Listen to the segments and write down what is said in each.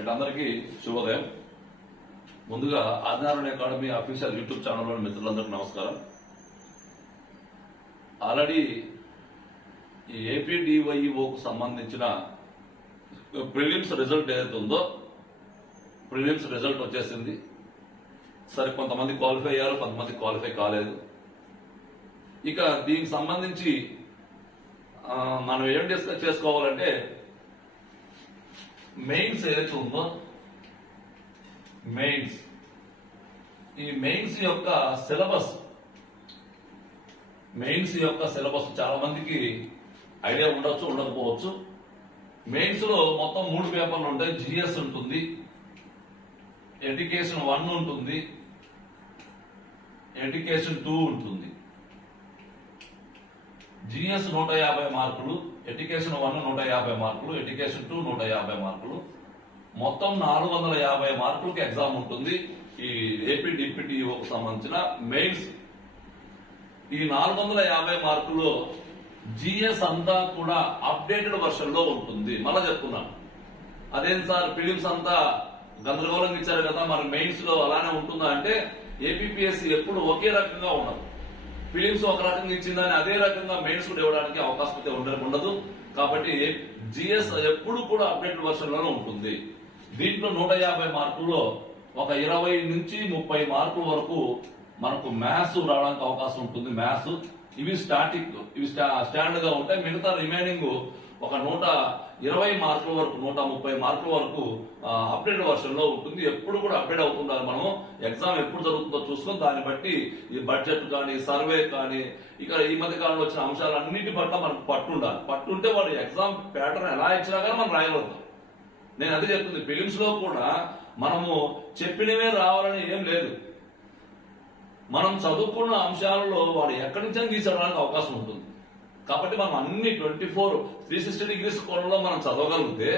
వీళ్ళందరికీ శుభోదయం. ముందుగా ఆదినారాయణ అకాడమీ అఫీషియల్ యూట్యూబ్ ఛానల్లోని మిత్రులందరికీ నమస్కారం. ఆల్రెడీ ఈ ఏపీడీవైఈఓకు సంబంధించిన ప్రిలిమ్స్ రిజల్ట్ ఏదైతే ఉందో ప్రిలిమ్స్ రిజల్ట్ వచ్చేసింది. సరే, కొంతమంది క్వాలిఫై అయ్యారు, కొంతమంది క్వాలిఫై కాలేదు. ఇక దీనికి సంబంధించి మనం ఏం డిస్కస్ చేసుకోవాలంటే మెయిన్స్ ఏదైతే ఉందో ఈ మెయిన్స్ యొక్క సిలబస్ చాలా మందికి ఐడియా ఉండొచ్చు, ఉండకపోవచ్చు. మెయిన్స్ లో మొత్తం 3 పేపర్లు ఉంటాయి. జిఎస్ ఉంటుంది, ఎడ్యుకేషన్ 1 ఉంటుంది, ఎడ్యుకేషన్ 2 ఉంటుంది. జిఎస్ 150 మార్కులు, ఎడ్యుకేషన్ 1 150 మార్కులు, ఎడ్యుకేషన్ 2 150 మార్కులు, మొత్తం 450 మార్కులకు ఎగ్జామ్ ఉంటుంది. ఈ ఏపీ డిప్యూటీఓకి సంబంధించిన మెయిన్స్. ఈ 450 మార్కులు జిఎస్ అంతా కూడా అప్డేటెడ్ వర్షన్ లో ఉంటుంది. మళ్ళా చెప్తున్నాను, అదేం సార్ ఫిలిమ్స్ అంతా గందరగోళంగా ఇచ్చారు కదా, మరి మెయిన్స్ లో అలానే ఉంటుందా అంటే ఏపీపీఎస్సీ ఎప్పుడు ఒకే రకంగా ఉండదు. ఫిలిమ్స్ ఒక రకంగా ఇచ్చిందని అదే రకంగా మెయిన్స్ కూడా ఇవ్వడానికి అవకాశం అయితే ఉండదు. కాబట్టి జిఎస్ ఎప్పుడు కూడా అప్డేటెడ్ వర్షన్ లోనే ఉంటుంది. దీంట్లో 150 మార్కుల్లో ఒక 20 నుంచి 30 మార్కుల వరకు మనకు మ్యాథ్స్ రావడానికి అవకాశం ఉంటుంది. మ్యాథ్స్ ఇవి స్టాండ్ గా ఉంటాయి. మిగతా రిమైనింగ్ ఒక 120 మార్కుల వరకు 130 మార్కుల వరకు అప్డేట్ వర్షన్ లో ఉంటుంది. ఎప్పుడు కూడా అప్డేట్ అవుతుండాలి. మనం ఎగ్జామ్ ఎప్పుడు జరుగుతుందో చూసుకొని దాన్ని బట్టి ఈ బడ్జెట్ కానీ, సర్వే కానీ, ఇక ఈ మధ్య కాలంలో వచ్చిన అంశాలన్నింటి పట్ల మనకు పట్టుండాలి. పట్టుంటే వాడు ఎగ్జామ్ ప్యాటర్న్ ఎలా ఇచ్చినా కానీ మనం రాయగలుగుతాం. నేను అదే చెప్తుంది, ఫిలిమ్స్ లో కూడా మనము చెప్పినవే రావాలని ఏం లేదు. మనం చదువుకున్న అంశాలలో వాడు ఎక్కడి నుంచి తీసుకోవడానికి అవకాశం ఉంటుంది. కాబట్టి మనం అన్ని 360 డిగ్రీస్ కోణంలో మనం చదవగలిగితే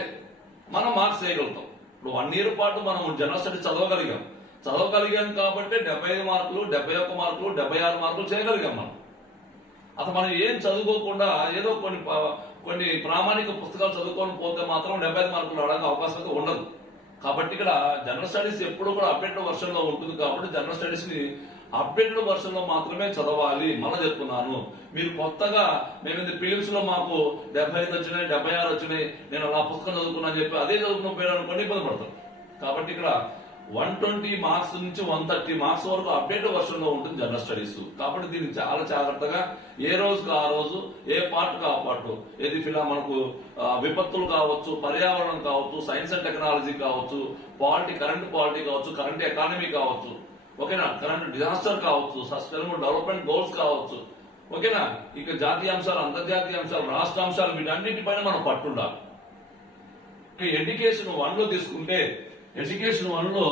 మనం మార్క్స్ చేయగలుగుతాం. ఇప్పుడు 1 ఇయర్ పాటు మనం జనరల్ స్టడీస్ చదవగలిగాం కాబట్టి 75 మార్కులు, 71 మార్కులు, 76 మార్కులు చేయగలిగాం. అసలు మనం ఏం చదువుకోకుండా ఏదో కొన్ని ప్రామాణిక పుస్తకాలు చదువుకొని పోతే మాత్రం 75 మార్కులు రావడానికి అవకాశం అయితే ఉండదు. కాబట్టి ఇక్కడ జనరల్ స్టడీస్ ఎప్పుడు కూడా అప్డేటెడ్ వర్షన్ లో ఉంటుంది. కాబట్టి జనరల్ స్టడీస్ ని అప్డేటెడ్ వర్షన్ లో మాత్రమే చదవాలి. మళ్ళీ చెప్తున్నాను, మీరు కొత్తగా నేను ఫిలిమ్స్ లో మాకు 75 వచ్చినాయి, 76 వచ్చినాయి, నేను అలా పుస్తకం చదువుకున్నా చెప్పి అదే చదువుకున్న పోయాను అనుకోండి, ఇబ్బంది పడతారు. కాబట్టి ఇక్కడ 120 మార్క్స్ నుంచి 130 మార్క్స్ వరకు అప్డేటెడ్ వర్షన్ లో ఉంటుంది జనరల్ స్టడీస్. కాబట్టి దీన్ని చాలా జాగ్రత్తగా ఏ రోజుకు ఆ రోజు, ఏ పార్ట్ ఆ పార్ట్, ఏది మనకు విపత్తులు కావచ్చు, పర్యావరణం కావచ్చు, సైన్స్ అండ్ టెక్నాలజీ కావచ్చు, కరెంట్ పాలిటీ కావచ్చు, కరెంట్ ఎకానమీ కావచ్చు, ఓకేనా, కరెంట్ డిజాస్టర్ కావచ్చు, సస్టైనబుల్ డెవలప్మెంట్ గోల్స్ కావచ్చు, ఓకేనా, ఇక జాతీయ అంశాలు, అంతర్జాతీయ అంశాలు, రాష్ట్ర అంశాలు, వీటన్నిటిపైన మనం పట్టుండాలి. ఇక ఎడ్యుకేషన్ 1 లో తీసుకుంటే ఎడ్యుకేషన్ 1 లో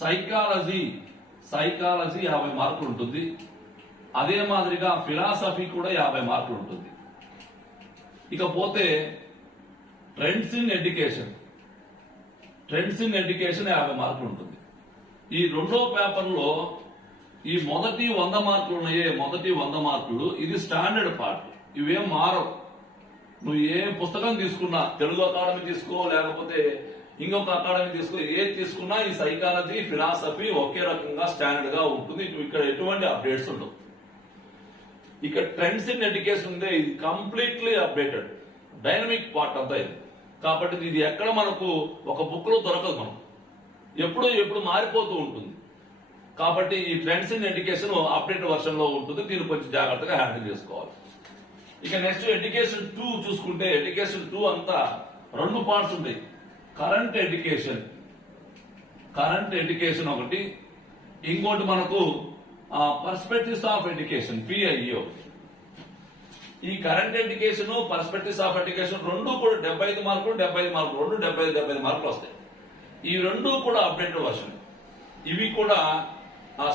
సైకాలజీ 50 మార్కులు ఉంటుంది. అదే మాదిరిగా ఫిలాసఫీ కూడా 50 మార్కులు ఉంటుంది. ఇకపోతే ట్రెండ్స్ ఇన్ ఎడ్యుకేషన్ 50 మార్కులు ఉంటుంది. ఈ రెండో పేపర్లో ఈ మొదటి 100 మార్కులు ఉన్నాయే, మొదటి 100 మార్కులు ఇది స్టాండర్డ్ పార్ట్. ఇవేం మారవు. నువ్వు ఏ పుస్తకం తీసుకున్నా, తెలుగు అకాడమీ తీసుకో, లేకపోతే ఇంకొక అకాడమీ తీసుకో, ఏది తీసుకున్నా ఈ సైకాలజీ, ఫిలాసఫీ ఒకే రకంగా స్టాండర్డ్ గా ఉంటుంది. ఇక్కడ ఎటువంటి అప్డేట్స్ ఉండవు. ఇక ట్రెండ్స్ ఇన్ ఎడ్యుకేషన్ ఉంది, ఇది కంప్లీట్లీ అప్డేటెడ్ డైనమిక్ పార్ట్ అంతా ఇది. కాబట్టి ఇది ఎక్కడ మనకు ఒక బుక్ లో దొరకదు. మనం ఎప్పుడు మారిపోతూ ఉంటుంది. కాబట్టి ఈ trends in education update version లో ఉంటుంది. దీన్ని కొంచెం జాగ్రత్తగా హ్యాండిల్ చేసుకోవాలి. ఇక నెక్స్ట్ ఎడ్యుకేషన్ 2 చూసుకుంటే ఎడ్యుకేషన్ 2 అంతా 2 పార్ట్స్ ఉంటాయి. కరెంట్ ఎడ్యుకేషన్ ఒకటి, ఇంకోటి మనకు పర్స్పెక్టివ్స్ ఆఫ్ ఎడ్యుకేషన్ PIO. ఈ current education, perspectives of education 2 కూడా 75 మార్కులు, 75 మార్కులు, 2 75 మార్కులు వస్తాయి. ఈ 2 కూడా అప్డేటెడ్ వర్షన్. ఇవి కూడా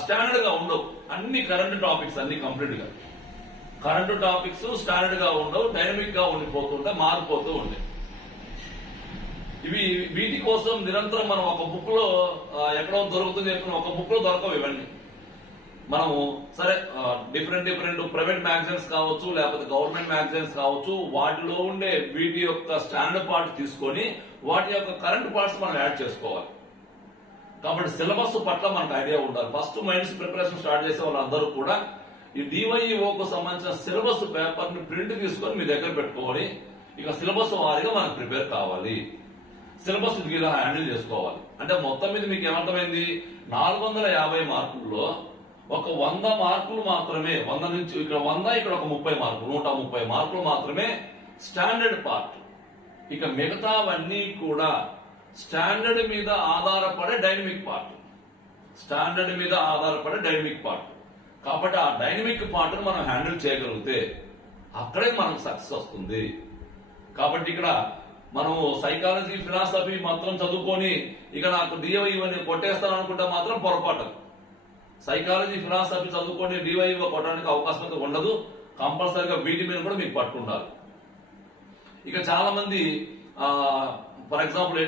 స్టాండర్డ్ గా ఉండవు. అన్ని కరెంట్ టాపిక్స్ అన్ని కంప్లీట్ గా కరెంట్ టాపిక్స్ స్టాండర్డ్ గా ఉండవు, డైనమిక్ గా ఉండిపోతుంటాయి, మారిపోతూ ఉంటాయి. వీటి కోసం నిరంతరం మనం ఒక బుక్ లో ఎక్కడో దొరుకుతుంది చెప్పిన ఒక బుక్ లో దొరకవు ఇవన్నీ. మనము సరే డిఫరెంట్ ప్రైవేట్ మ్యాగజైన్స్ కావచ్చు, లేకపోతే గవర్నమెంట్ మ్యాగజైన్స్ కావచ్చు, వాటిలో ఉండే వీటి యొక్క స్టాండర్డ్ పార్ట్ తీసుకొని వాటి యొక్క కరెంట్ పార్ట్స్ మనం యాడ్ చేసుకోవాలి. కాబట్టి సిలబస్ పట్ల మనకు ఐడియా ఉండాలి. ఫస్ట్ మైండ్స్ ప్రిపరేషన్ స్టార్ట్ చేసే వాళ్ళందరూ కూడా ఈ డివైఈఓకు సంబంధించిన సిలబస్ పేపర్ ని ప్రింట్ తీసుకొని మీ దగ్గర పెట్టుకోవాలి. ఇక సిలబస్ వారీగా మనకు ప్రిపేర్ కావాలి. సిలబస్ ఇలా హ్యాండిల్ చేసుకోవాలి. అంటే మొత్తం మీద మీకు ఏమర్థమైంది, 450 మార్కుల్లో ఒక 100 మార్కులు మాత్రమే, 100 నుంచి ఇక్కడ 100, ఇక్కడ ఒక 30 మార్కులు, 130 మార్కులు మాత్రమే స్టాండర్డ్ పార్ట్. ఇక మిగతావన్నీ కూడా స్టాండర్డ్ మీద ఆధారపడే డైనమిక్ పార్ట్. స్టాండర్డ్ మీద ఆధారపడే డైనమిక్ పార్ట్. కాబట్టి ఆ డైనమిక్ పార్ట్ మనం హ్యాండిల్ చేయగలిగితే అక్కడే మనకు సక్సెస్ వస్తుంది. కాబట్టి ఇక్కడ మనము సైకాలజీ, ఫిలాసఫీ మాత్రం చదువుకొని ఇక నాకు డివైఈఓని కొట్టేస్తాను అనుకుంటే మాత్రం పొరపాటు. సైకాలజీ, ఫిలాసఫీ చదువుకొని డివైఈఓ కొట్టడానికి అవకాశం అయితే ఉండదు. కంపల్సరీగా వీటి మీద కూడా మీకు పట్టు ఉండాలి. ఇక చాలా మంది ఫర్ ఎగ్జాంపుల్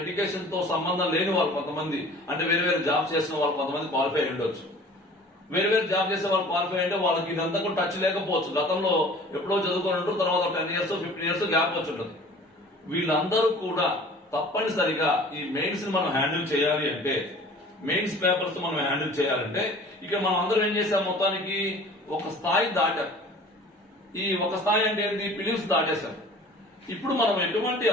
ఎడ్యుకేషన్ తో సంబంధం లేని వాళ్ళు కొంతమంది, అంటే వేరే వేరే జాబ్ చేసిన వాళ్ళు కొంతమంది క్వాలిఫై అయి ఉండొచ్చు. వేరే వేరే జాబ్ చేసే వాళ్ళు క్వాలిఫై అంటే వాళ్ళకి ఇదంతా కూడా టచ్ లేకపోవచ్చు. గతంలో ఎప్పుడో చదువుకొని ఉంటారు, తర్వాత 10 years 15 years గ్యాప్ వచ్చి ఉంటుంది. వీళ్ళందరూ కూడా తప్పనిసరిగా ఈ మెయిన్స్ ని మనం హ్యాండిల్ చేయాలి అంటే, మెయిన్స్ పేపర్స్ మనం హ్యాండిల్ చేయాలంటే ఇక మనం అందరం ఏం చేసాం, మొత్తానికి ఒక స్థాయి దాటాం. ఈ ఒక స్థాయి అంటే ఏంటి, ప్రిలిమ్స్ దాటేశాం. ఇప్పుడు మనం ఎటువంటి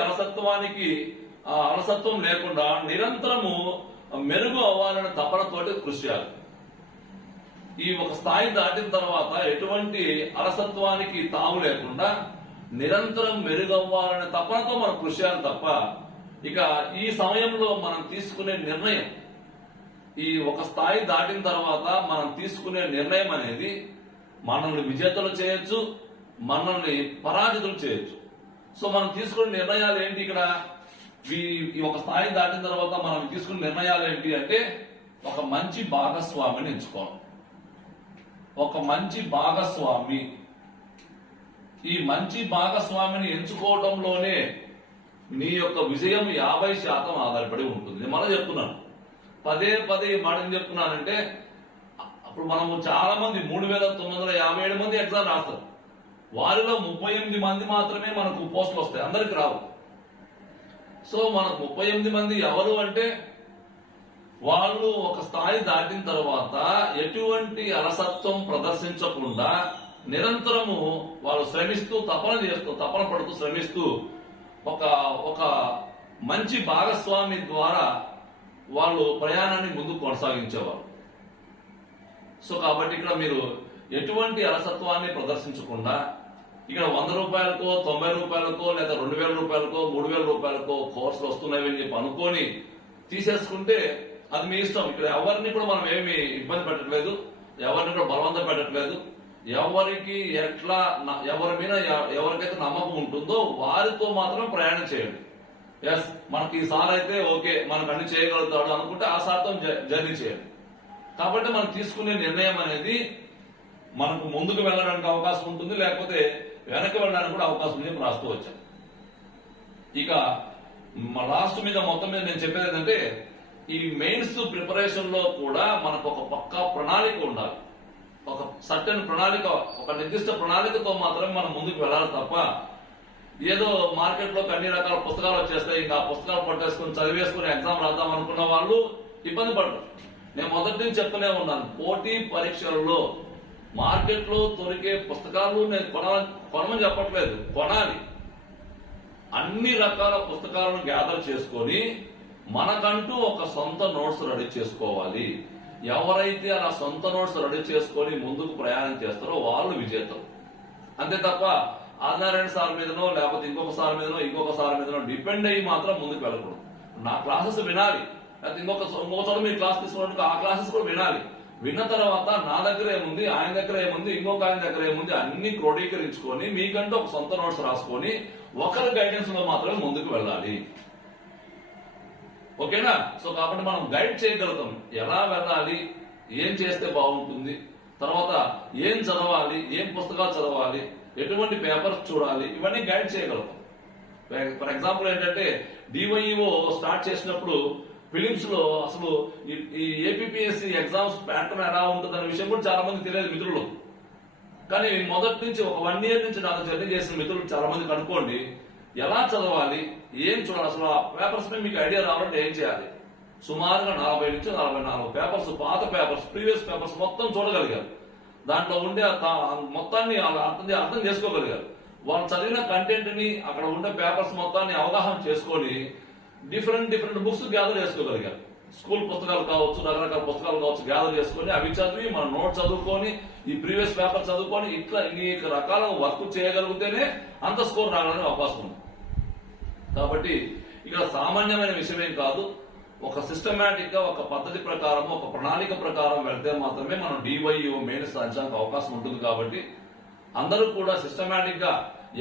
అలసత్వం లేకుండా నిరంతరము మెరుగు అవ్వాలనే తపనతోటి కృషి చేయాలి. ఈ ఒక స్థాయి దాటిన తర్వాత ఎటువంటి అలసత్వానికి తావు లేకుండా నిరంతరం మెరుగవ్వాలనే తపనతో మనం కృషి చేయాలి తప్ప, ఇక ఈ సమయంలో మనం తీసుకునే నిర్ణయం, ఈ ఒక స్థాయి దాటిన తర్వాత మనం తీసుకునే నిర్ణయం అనేది మనల్ని విజేతలు చేయొచ్చు, మనల్ని పరాజితులు చేయొచ్చు. సో మనం తీసుకునే నిర్ణయాలు ఏంటి, ఇక్కడ ఈ ఒక స్థాయి దాటిన తర్వాత మనం తీసుకునే నిర్ణయాలు ఏంటి అంటే, ఒక మంచి భాగస్వామిని ఎంచుకోవాలి. ఒక మంచి భాగస్వామి, ఈ మంచి భాగస్వామిని ఎంచుకోవడంలోనే నీ యొక్క విజయం 50% ఆధారపడి ఉంటుంది. నేను మళ్ళీ చెప్తున్నాను, పదే ఈ మాట చెప్తున్నానంటే, అప్పుడు మనము చాలా మంది 3957 మంది ఎగ్జామ్ రాస్తారు. వారిలో 38 మంది మాత్రమే మనకు పోస్టులు వస్తాయి, అందరికి రావు. సో మనకు 38 మంది ఎవరు అంటే, వాళ్ళు ఒక స్థాయి దాటిన తర్వాత ఎటువంటి అలసత్వం ప్రదర్శించకుండా నిరంతరము వాళ్ళు శ్రమిస్తూ తపన పడుతూ శ్రమిస్తూ ఒక మంచి భాగస్వామి ద్వారా వాళ్ళు ప్రయాణాన్ని ముందుకు కొనసాగించేవారు. సో కాబట్టి ఇక్కడ మీరు ఎటువంటి అలసత్వాన్ని ప్రదర్శించకుండా ఇక్కడ 100 రూపాయలకో 90 రూపాయలకో లేదా 2000 రూపాయలకో 3000 రూపాయలకో కోర్సులు వస్తున్నాయి అని చెప్పి అనుకొని తీసేసుకుంటే అది మీ ఇష్టం. ఇక్కడ ఎవరిని కూడా మనం ఏమి ఇబ్బంది పెట్టట్లేదు, ఎవరిని కూడా బలవంతం పెట్టట్లేదు. ఎవరికి ఎవరి మీద ఎవరికైతే నమ్మకం ఉంటుందో వారితో మాత్రం ప్రయాణం చేయండి. ఎస్ మనకి ఈ సార్ అయితే ఓకే, మనకు అన్ని చేయగలుగుతాడు అనుకుంటే ఆ సార్తో జర్నీ చేయండి. కాబట్టి మనం తీసుకునే నిర్ణయం అనేది మనకు ముందుకు వెళ్ళడానికి అవకాశం ఉంటుంది, లేకపోతే వెనక్కి వెళ్ళడానికి కూడా అవకాశం ఉంది. రాస్తూ వచ్చాం. ఇక లాస్ట్ మీద మొత్తం మీద నేను చెప్పేది ఏంటంటే, ఈ మెయిన్స్ ప్రిపరేషన్ లో కూడా మనకు ఒక పక్కా ప్రణాళిక ఉండాలి. ఒక సర్టెన్ ప్రణాళిక, ఒక నిర్దిష్ట ప్రణాళికతో మాత్రమే మనం ముందుకు వెళ్ళాలి తప్ప ఏదో మార్కెట్ లో అన్ని రకాల పుస్తకాలు వచ్చేస్తాయి, ఇంకా పుస్తకాలు పట్టేసుకుని చదివేసుకుని ఎగ్జామ్ రాద్దాం అనుకున్న వాళ్ళు ఇబ్బంది పడరు. నేను మొదటి నుంచి చెప్తూనే ఉన్నాను, పోటీ పరీక్షల్లో మార్కెట్ లో దొరికే పుస్తకాలు నేను కొనమని చెప్పట్లేదు, కొనాలి. అన్ని రకాల పుస్తకాలను గ్యాదర్ చేసుకొని మనకంటూ ఒక సొంత నోట్స్ రెడీ చేసుకోవాలి. ఎవరైతే అలా సొంత నోట్స్ రెడీ చేసుకొని ముందుకు ప్రయాణం చేస్తారో వాళ్ళు విజేతలు. అంతే తప్ప ఆదినారాయణ సార్ మీదనో లేకపోతే ఇంకొక సార్ మీదనో డిపెండ్ అయ్యి మాత్రం ముందుకు వెళ్ళకూడదు. నా క్లాసెస్ వినాలి, లేకపోతే ఇంకొక చోట మీరు క్లాస్ తీసుకున్నట్టు ఆ క్లాసెస్ కూడా వినాలి. విన్న తర్వాత నా దగ్గర ఏముంది, ఆయన దగ్గర ఏముంది, ఇంకొక ఆయన దగ్గర ఏముంది, అన్ని క్రోడీకరించుకొని మీకంటూ ఒక సొంత నోట్స్ రాసుకొని ఒకరి గైడెన్స్ లో మాత్రమే ముందుకు వెళ్ళాలి. ఓకేనా? సో కాబట్టి మనం గైడ్ చేయగలుగుతాం, ఎలా వెళ్ళాలి, ఏం చేస్తే బాగుంటుంది, తర్వాత ఏం చదవాలి, ఏం పుస్తకాలు చదవాలి, ఎటువంటి పేపర్స్ చూడాలి, ఇవన్నీ గైడ్ చేయగలుగుతాం. ఫర్ ఎగ్జాంపుల్ ఏంటంటే, డివైఈఓ స్టార్ట్ చేసినప్పుడు ఫిలిమ్స్ లో అసలు ఈ ఏపీఎస్సి ఎగ్జామ్స్ ప్యాటర్న్ ఎలా ఉంటుందనే విషయం కూడా చాలా మంది తెలియదు మిత్రులు. కానీ మొదటి నుంచి ఒక 1 year నుంచి నాకు జర్నీ చేసిన మిత్రులు చాలా మంది కనుక్కోండి, ఎలా చదవాలి, ఏం చూడాలి, అసలు ఆ పేపర్స్ మీద మీకు ఐడియా రావాలంటే ఏం చేయాలి. సుమారుగా 40 నుంచి 44 పేపర్స్, పాత పేపర్స్, ప్రీవియస్ పేపర్స్ మొత్తం చూడగలిగారు. దాంట్లో ఉండే మొత్తాన్ని అర్థం చేసుకోగలిగారు. వాళ్ళు చదివిన కంటెంట్ ని, అక్కడ ఉండే పేపర్స్ మొత్తాన్ని అవగాహన చేసుకొని డిఫరెంట్ బుక్స్ గ్యాదర్ చేసుకోగలిగారు. స్కూల్ పుస్తకాలు కావచ్చు, రకరకాల పుస్తకాలు కావచ్చు, గ్యాదర్ చేసుకొని అవి చదివి మన నోట్ చదువుకొని ఈ ప్రీవియస్ పేపర్ చదువుకొని ఇట్లా అనేక రకాల వర్క్ చేయగలిగితేనే అంత స్కోర్ రావడానికి అవకాశం ఉంది. కాబట్టి ఇక్కడ సామాన్యమైన విషయమేం కాదు. ఒక సిస్టమేటిక్ గా, ఒక పద్ధతి ప్రకారం, ఒక ప్రణాళిక ప్రకారం వెళ్తే మాత్రమే మనం డివైఓ మెయిన్స్ సాధించడానికి అవకాశం ఉంటుంది. కాబట్టి అందరూ కూడా సిస్టమేటిక్ గా,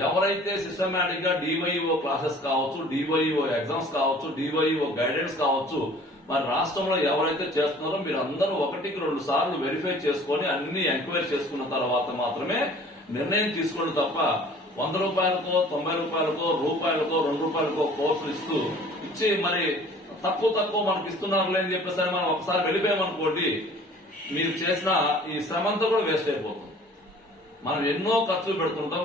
ఎవరైతే సిస్టమేటిక్ గా డివైఓ క్లాసెస్ కావచ్చు, డివైఓ ఎగ్జామ్స్ కావచ్చు, డివైఓ గైడెన్స్ కావచ్చు, మరి రాష్ట్రంలో ఎవరైతే చేస్తున్నారో మీరు అందరూ 1-2 సార్లు వెరిఫై చేసుకొని అన్ని ఎంక్వైరీ చేసుకున్న తర్వాత మాత్రమే నిర్ణయం తీసుకోండి తప్ప 100 రూపాయలకో, 90 రూపాయలకో, రూపాయలకో, 2 రూపాయలకో కోర్సులు ఇచ్చి మరి తక్కువ మనకి ఇస్తున్నారులే అని చెప్పేసి మనం ఒకసారి వెళ్ళిపోయామనుకోండి, మీరు చేసిన ఈ శ్రమంతా కూడా వేస్ట్ అయిపోతుంది. మనం ఎన్నో ఖర్చులు పెడుతుంటాం.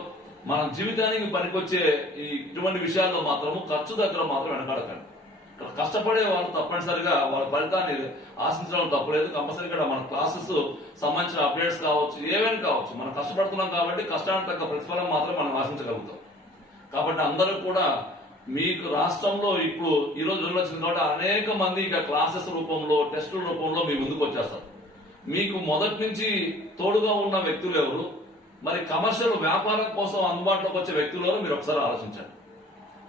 మన జీవితానికి పనికొచ్చే ఇటువంటి విషయాల్లో మాత్రము ఖర్చు దగ్గర మాత్రం వెనకాడకండి. కష్టపడే వాళ్ళు తప్పనిసరిగా వాళ్ళ ఫలితాన్ని ఆశించడం తప్పలేదు. కంపల్సరీగా మన క్లాసెస్ సంబంధించిన అప్డేట్స్ కావచ్చు, ఏవైనా కావచ్చు, మనం కష్టపడుతున్నాం కాబట్టి కష్టానికి తగ్గ ప్రతిఫలం మాత్రం మనం ఆశించగలుగుతాం. కాబట్టి అందరూ కూడా మీకు రాష్ట్రంలో ఇప్పుడు ఈ రోజు వచ్చింది కాబట్టి అనేక మంది ఇక క్లాసెస్ రూపంలో, టెస్టుల రూపంలో మీ ముందుకు వచ్చేస్తారు. మీకు మొదటి నుంచి తోడుగా ఉన్న వ్యక్తులు ఎవరు, మరి కమర్షియల్ వ్యాపారం కోసం అందుబాటులోకి వచ్చే వ్యక్తులు ఎవరు, మీరు ఒకసారి ఆలోచించండి.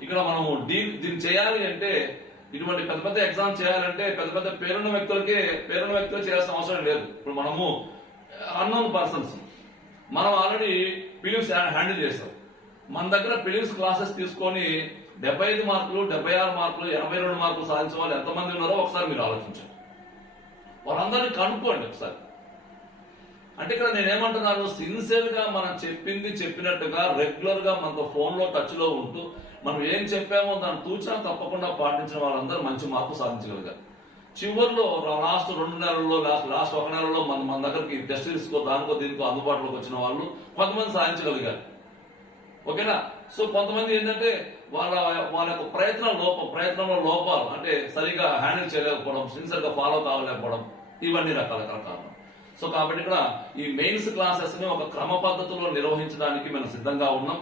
ఇక్కడ మనము దీన్ని చేయాలి అంటే, ఇటువంటి పెద్ద ఎగ్జామ్ చేయాలంటే పెద్ద పేరున్న వ్యక్తులు చేయాల్సిన అవసరం లేదు. ఇప్పుడు మనము అన్నోన్ పర్సన్స్, మనం ఆల్రెడీ ఫిలిమ్స్ హ్యాండిల్ చేస్తాం. మన దగ్గర ఫిలిమ్స్ క్లాసెస్ తీసుకొని 75 మార్కులు, 76 మార్కులు, 82 మార్కులు సాధించిన వాళ్ళు ఎంతమంది ఉన్నారో ఒకసారి మీరు ఆలోచించండి. వాళ్ళందరినీ కనుక్కోండి ఒకసారి. అంటే ఇక్కడ నేనేమంటున్నాను, సిన్సియర్ గా మనం చెప్పినట్టుగా రెగ్యులర్ గా మనతో ఫోన్ లో టచ్ లో ఉంటూ మనం ఏం చెప్పామో దాన్ని తూచా తప్పకుండా పాటించిన వాళ్ళందరూ మంచి మార్పు సాధించగలిగారు. చివరిలో లాస్ట్ 2 నెలల్లో, లాస్ట్ 1 నెలలో మన దగ్గరికి టెస్ట్ దానికో దీనికో అందుబాటులోకి వచ్చిన వాళ్ళు కొంతమంది సాధించగలిగారు. ఓకేనా? సో కొంతమంది ఏంటంటే వాళ్ళ యొక్క ప్రయత్నంలో లోపాలు, అంటే సరిగా హ్యాండిల్ చేయలేకపోవడం, సిన్సియర్ గా ఫాలో కావలేకపోవడం, ఇవన్నీ రకాల కారణం. సో కాబట్టి ఇక్కడ ఈ మెయిన్స్ క్లాసెస్ ని ఒక క్రమ పద్ధతిలో నిర్వహించడానికి మనం సిద్ధంగా ఉన్నాం.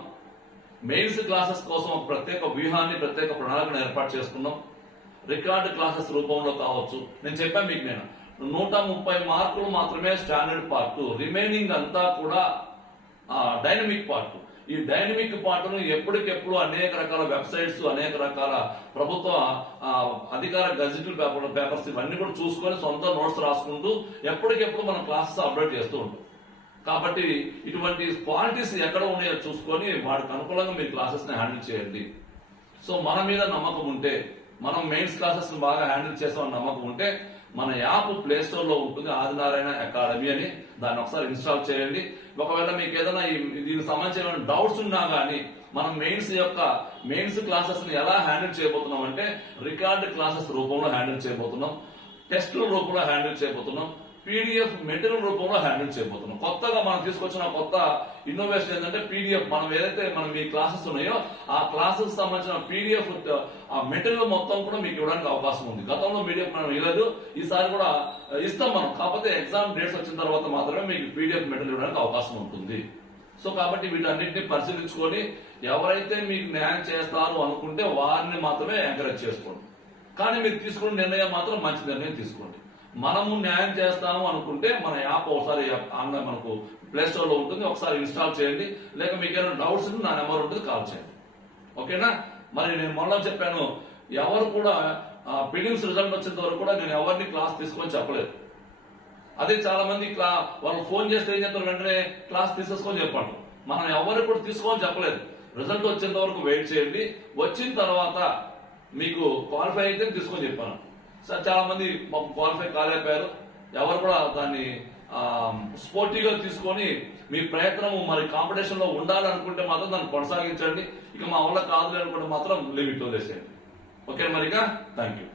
మెయిన్స్ క్లాసెస్ కోసం ఒక ప్రత్యేక వ్యూహాన్ని, ప్రత్యేక ప్రణాళికను ఏర్పాటు చేసుకున్నాం. రికార్డు క్లాసెస్ రూపంలో కావచ్చు. నేను చెప్పాను మీకు, నేను 130 మార్కులు మాత్రమే స్టాండర్డ్ పార్ట్, రిమైనింగ్ అంతా కూడా డైనమిక్ పార్ట్. ఈ డైనమిక్ పార్ట్ను ఎప్పటికెప్పుడు అనేక రకాల వెబ్సైట్స్, అనేక రకాల ప్రభుత్వ అధికార గజెటెడ్ పేపర్స్ ఇవన్నీ కూడా చూసుకొని సొంత నోట్స్ రాసుకుంటూ ఎప్పటికెప్పుడు మనం క్లాసెస్ అప్డేట్ చేస్తూ ఉంటాం. కాబట్టి ఇటువంటి క్వాలిటీస్ ఎక్కడ ఉన్నాయో చూసుకొని వాటికి అనుకూలంగా మీరు క్లాసెస్ ని హ్యాండిల్ చేయండి. సో మన మీద నమ్మకం ఉంటే, మనం మెయిన్స్ క్లాసెస్ ని బాగా హ్యాండిల్ చేస్తామని నమ్మకం ఉంటే, మన యాప్ ప్లే స్టోర్ లో ఉంటుంది, ఆదినారాయణ అకాడమీ అని. దాన్ని ఒకసారి ఇన్స్టాల్ చేయండి. ఒకవేళ మీకు ఏదైనా దీనికి సంబంధించిన డౌట్స్ ఉన్నా గానీ, మనం మెయిన్స్ క్లాసెస్ ని ఎలా హ్యాండిల్ చేయబోతున్నాం అంటే, రికార్డ్ క్లాసెస్ రూపంలో హ్యాండిల్ చేయబోతున్నాం, టెస్టుల రూపంలో హ్యాండిల్ చేయబోతున్నాం, పీడిఎఫ్ మెటీరియల్ రూపంలో హ్యాండిల్ చేయబోతున్నాం. కొత్తగా మనం తీసుకొచ్చిన కొత్త ఇన్నోవేషన్ ఏంటంటే పీడిఎఫ్. మనం ఏదైతే మీ క్లాసెస్ ఉన్నాయో ఆ క్లాసెస్ సంబంధించిన పీడిఎఫ్ ఆ మెటీరియల్ మొత్తం కూడా మీకు ఇవ్వడానికి అవకాశం ఉంది. గతంలో పీడిఎఫ్ మనం ఇవ్వలేదు, ఈసారి కూడా ఇస్తాం మనం. కాకపోతే ఎగ్జామ్ డేట్స్ వచ్చిన తర్వాత మాత్రమే మీకు పీడిఎఫ్ మెటీరియల్ ఇవ్వడానికి అవకాశం ఉంటుంది. సో కాబట్టి వీటన్నిటిని పరిశీలించుకొని ఎవరైతే మీకు న్యాయం చేస్తారు అనుకుంటే వారిని మాత్రమే ఎంకరేజ్ చేసుకోండి. కానీ మీరు తీసుకున్న నిర్ణయం మాత్రం మంచి నిర్ణయం తీసుకోండి. మనము న్యాయం చేస్తాము అనుకుంటే మన యాప్ ఒకసారి ఆన్లైన్ మనకు ప్లే స్టోర్ లో ఉంటుంది, ఒకసారి ఇన్స్టాల్ చేయండి. లేక మీకు ఏమైనా డౌట్స్ ఉంటే నా నెంబర్ ఉంటుంది, కాల్ చేయండి. ఓకేనా? మరి నేను మొన్న చెప్పాను, ఎవరు కూడా ప్రిలిమ్స్ రిజల్ట్ వచ్చేంత వరకు కూడా నేను ఎవరిని క్లాస్ తీసుకొని చెప్పలేదు. అదే చాలా మంది వాళ్ళు ఫోన్ చేస్తే ఏం చెప్తారు, వెంటనే క్లాస్ తీసేసుకొని చెప్పండి. మనం ఎవరికి కూడా తీసుకొని చెప్పలేదు. రిజల్ట్ వచ్చేంత వరకు వెయిట్ చేయండి. వచ్చిన తర్వాత మీకు క్వాలిఫై అయితే తీసుకొని చెప్పాను. సార్ చాలా మంది క్వాలిఫై కాలేకపోయారు. ఎవరు కూడా దాన్ని స్పోర్టివ్గా తీసుకొని మీ ప్రయత్నం మరి కాంపిటీషన్ లో ఉండాలనుకుంటే మాత్రం దాన్ని కొనసాగించండి. ఇక మా వల్ల కాదు అనుకుంటే మాత్రం లిమిట్ వదిలేసేయండి. ఓకే మరిగా థ్యాంక్ యూ.